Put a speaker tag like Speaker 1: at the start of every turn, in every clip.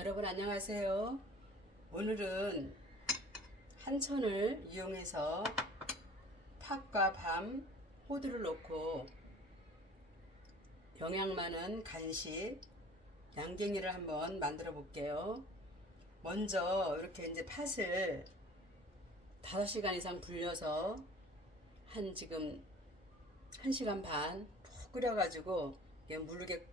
Speaker 1: 여러분 안녕하세요. 오늘은 한천을 이용해서 팥과 밤, 호두를 넣고 영양 많은 간식 양갱이를 한번 만들어 볼게요. 먼저 이렇게 이제 팥을 5시간 이상 불려서 한 지금 1시간 반 푹 끓여가지고 무르게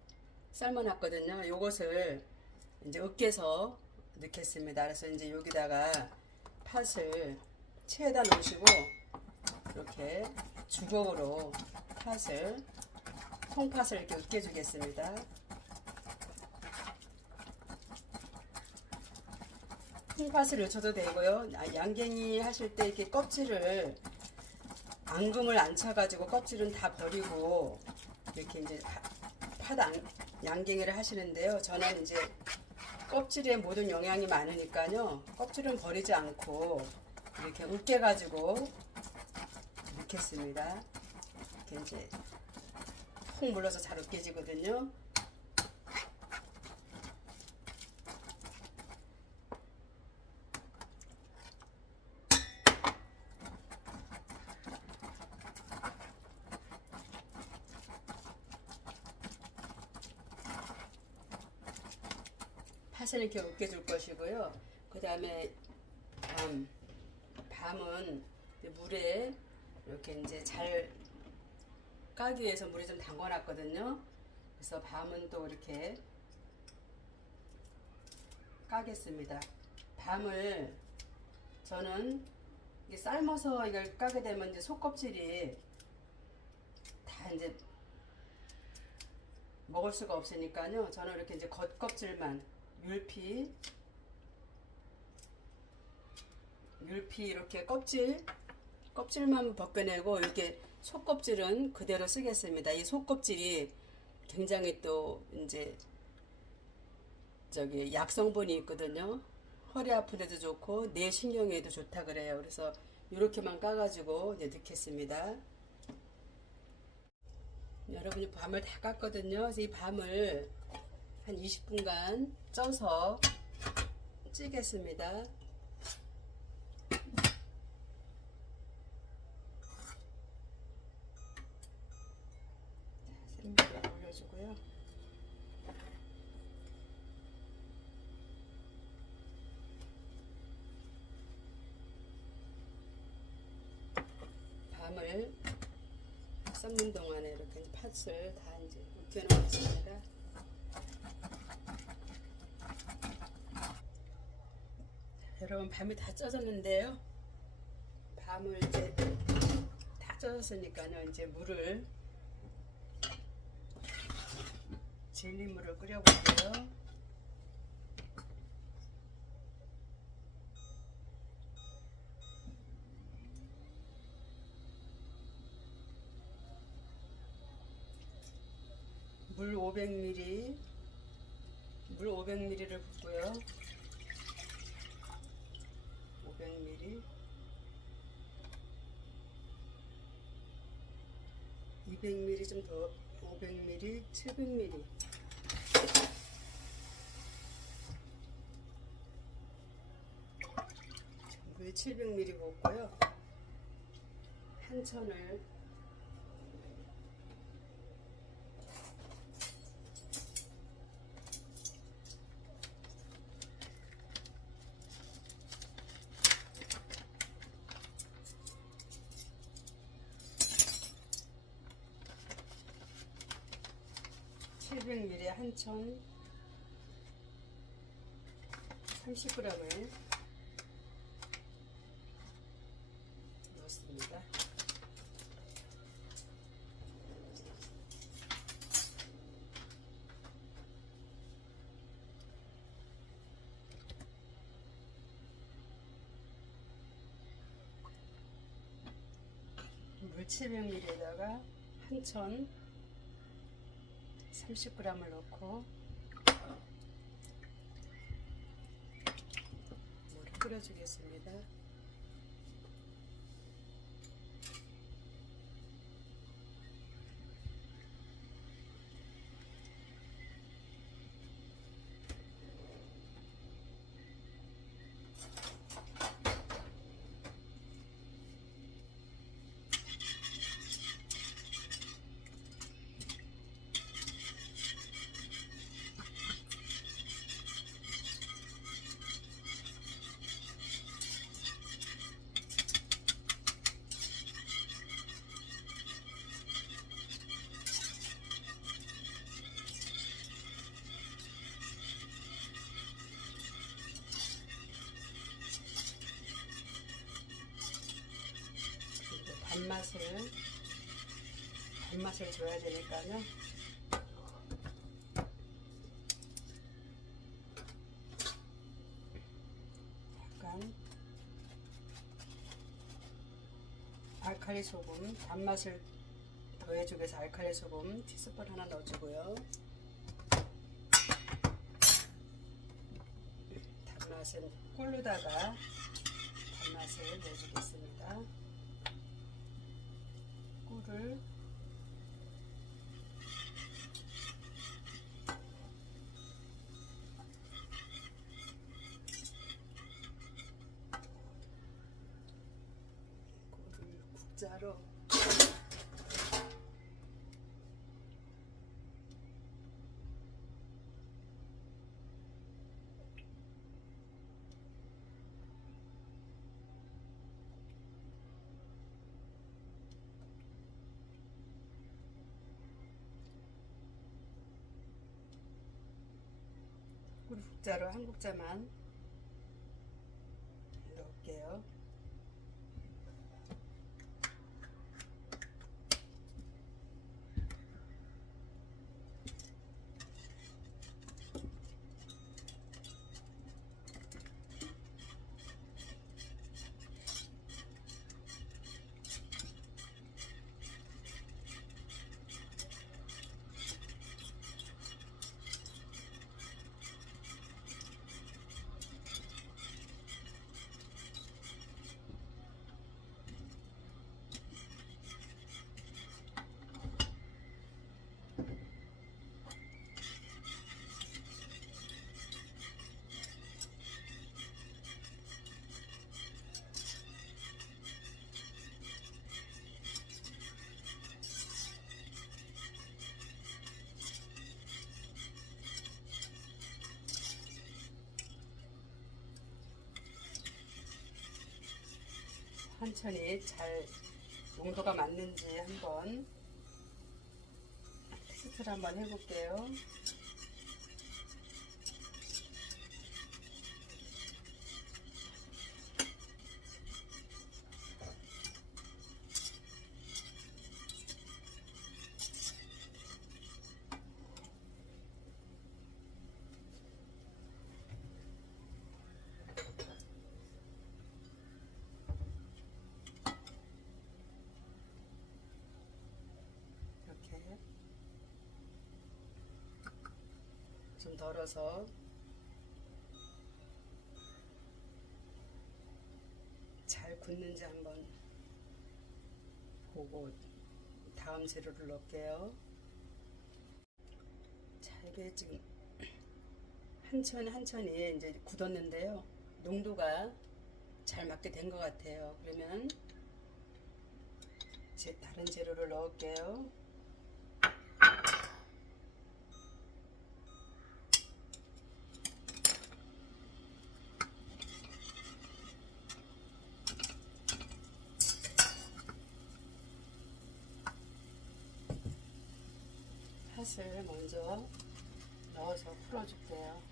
Speaker 1: 삶아놨거든요. 요것을 이제 으깨서 넣겠습니다. 그래서 이제 여기다가 팥을 체에다 놓으시고 이렇게 주걱으로 팥을 통팥을 이렇게 으깨주겠습니다. 통팥을 넣쳐도 되고요. 아, 양갱이 하실 때 이렇게 껍질을 앙금을 안 쳐가지고 껍질은 다 버리고 이렇게 이제 팥 양, 양갱이를 하시는데요. 저는 이제 껍질에 모든 영양이 많으니까요. 껍질은 버리지 않고 이렇게 으깨가지고 넣겠습니다. 이렇게 이제 푹 물러서 잘 으깨지거든요. 팥을 이렇게 으깨줄 것이고요. 그 다음에 밤, 밤은 물에 이렇게 이제 잘 까기 위해서 물에 좀 담궈 놨거든요. 그래서 밤은 또 이렇게 까겠습니다. 밤을 저는 삶아서 이걸 까게 되면 이제 속껍질이 다 이제 먹을 수가 없으니까요. 저는 이렇게 이제 겉껍질만 율피 율피 이렇게 껍질 껍질만 벗겨내고 이렇게 속껍질은 그대로 쓰겠습니다. 이 속껍질이 굉장히 또 이제 저기 약성분이 있거든요. 허리 아프데도 좋고 뇌 신경에도 좋다 그래요. 그래서 이렇게만 까가지고 이제 넣겠습니다. 여러분이 밤을 다 깠거든요. 이 밤을 한 20분간 쪄서 찌겠습니다. 센불에 올려주고요. 밤을 삶는 동안에 이렇게 팥을 다 이제 익혀놓겠습니다. 여러분 밤이 다 쪄졌는데요. 밤을 이제 다 쪄졌으니까요. 이제 물을 젤리물을 끓여볼게요. 물 500ml, 물 500ml를 붓고요. 500ml, 200ml 좀 더, 500ml, 700ml. 물 700ml 붓고요. 한 천을 0 m l 한천 30g을 넣습니다. 물 700ml에다가 한천 30g을 넣고 물을 끓여주겠습니다. 단맛을 단맛을 줘야 되니까요. 약간 알칼리 소금 단맛을 더해주기 위해서 알칼리 소금 티스푼 하나 넣어주고요. 단맛은 꿀로다가 단맛을 내주겠습니다. 꿀 꿀 국자로 한 국자만 천천히 잘 농도가 맞는지 한번 테스트를 한번 해볼게요. 이렇게 좀 덜어서 잘 굳는지 한번 보고 다음 재료를 넣을게요. 자 이게 지금 한천 한천이 이제 굳었는데요. 농도가 잘 맞게 된 것 같아요. 그러면 제 다른 재료를 넣을게요. 팥을 먼저 넣어서 풀어줄게요.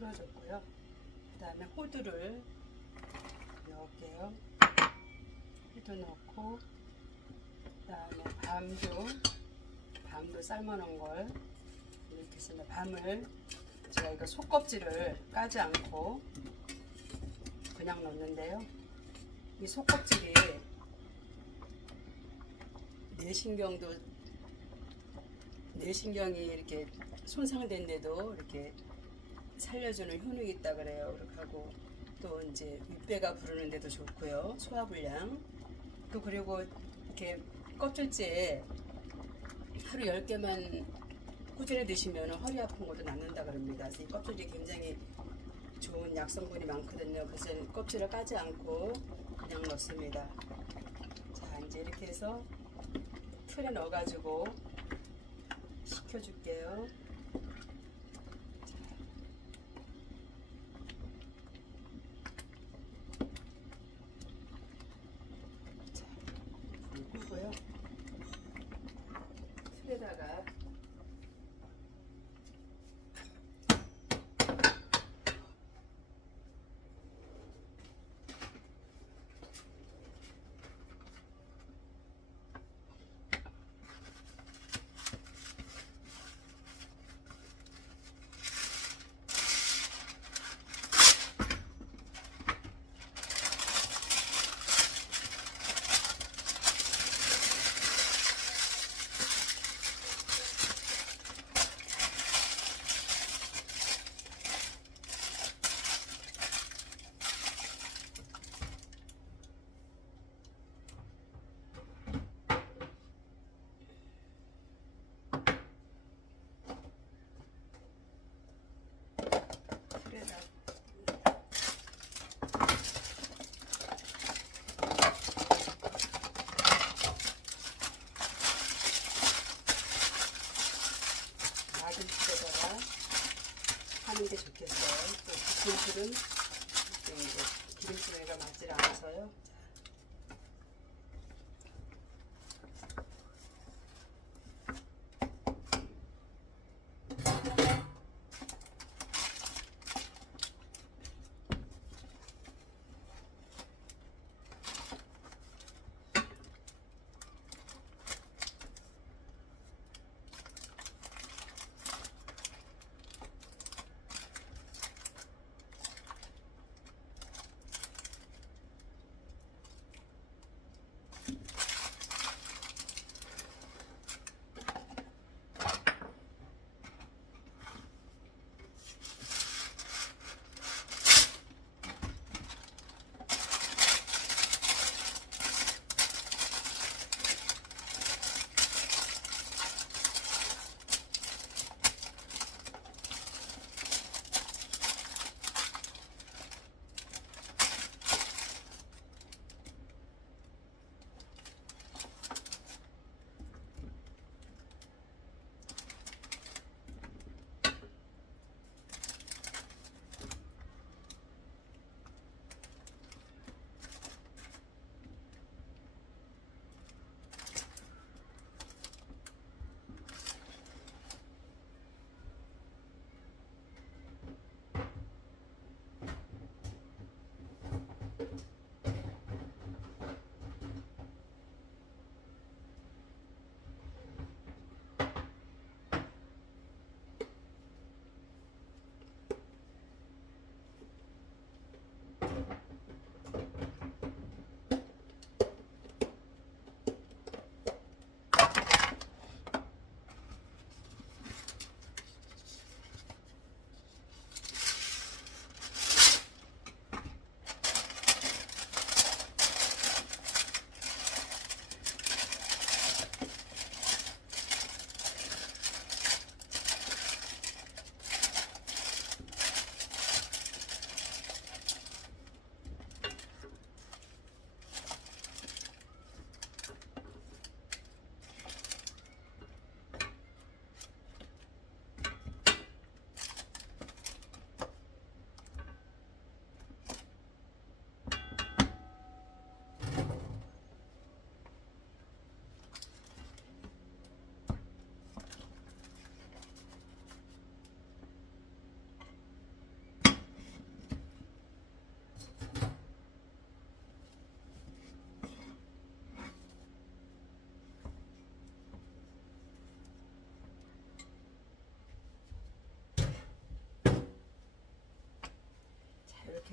Speaker 1: 풀어줬고요. 그 다음에 호두를 넣을게요. 호두 넣고 그 다음에 밤도 밤도 삶아놓은 걸 이렇게 해서 밤을 제가 이거 속껍질을 까지 않고 그냥 넣는데요. 이 속껍질이 뇌신경도 뇌신경이 이렇게 손상된데도 이렇게 살려주는 효능이 있다 그래요. 그렇게 하고 또 이제 윗배가 부르는데도 좋고요. 소화불량. 또 그리고 이렇게 껍질째 하루 10개만 꾸준히 드시면 허리 아픈 것도 낫는다 그럽니다. 그래서 이 껍질이 굉장히 좋은 약성분이 많거든요. 그래서 껍질을 까지 않고 그냥 넣습니다. 자, 이제 이렇게 해서 틀에 넣어가지고 식혀줄게요.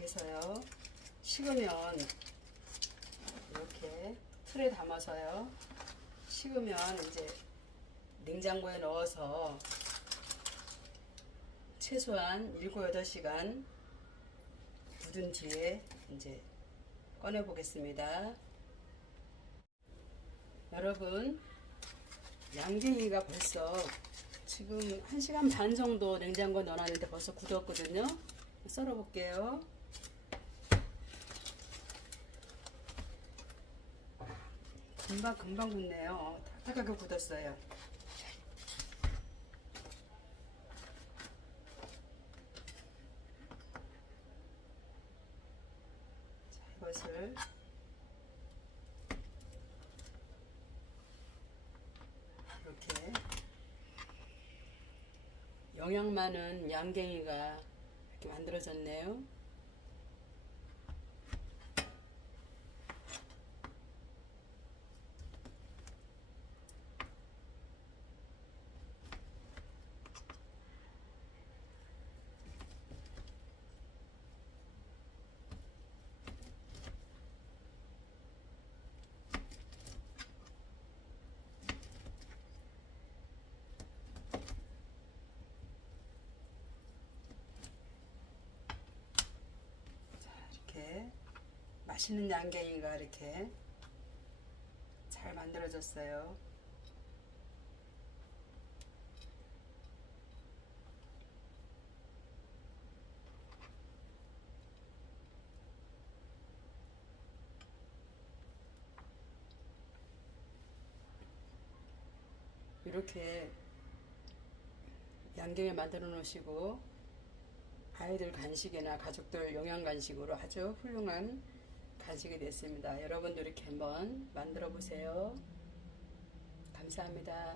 Speaker 1: 해서요. 식으면 이렇게 틀에 담아서요. 식으면 이제 냉장고에 넣어서 최소한 7, 8시간 굳은 뒤에 이제 꺼내 보겠습니다. 여러분 양갱이가 벌써 지금 1시간 반 정도 냉장고에 넣어놨는데 벌써 굳었거든요. 썰어 볼게요. 금방 금방 굳네요. 딱딱하게 굳었어요. 자, 이것을 이렇게 영양 많은 양갱이가 이렇게 만들어졌네요. 이렇게 맛있는 양갱이가 이렇게 잘 만들어졌어요. 이렇게 양갱을 만들어 놓으시고 아이들 간식이나 가족들 영양 간식으로 아주 훌륭한 간식이 됐습니다. 여러분도 이렇게 한번 만들어 보세요. 감사합니다.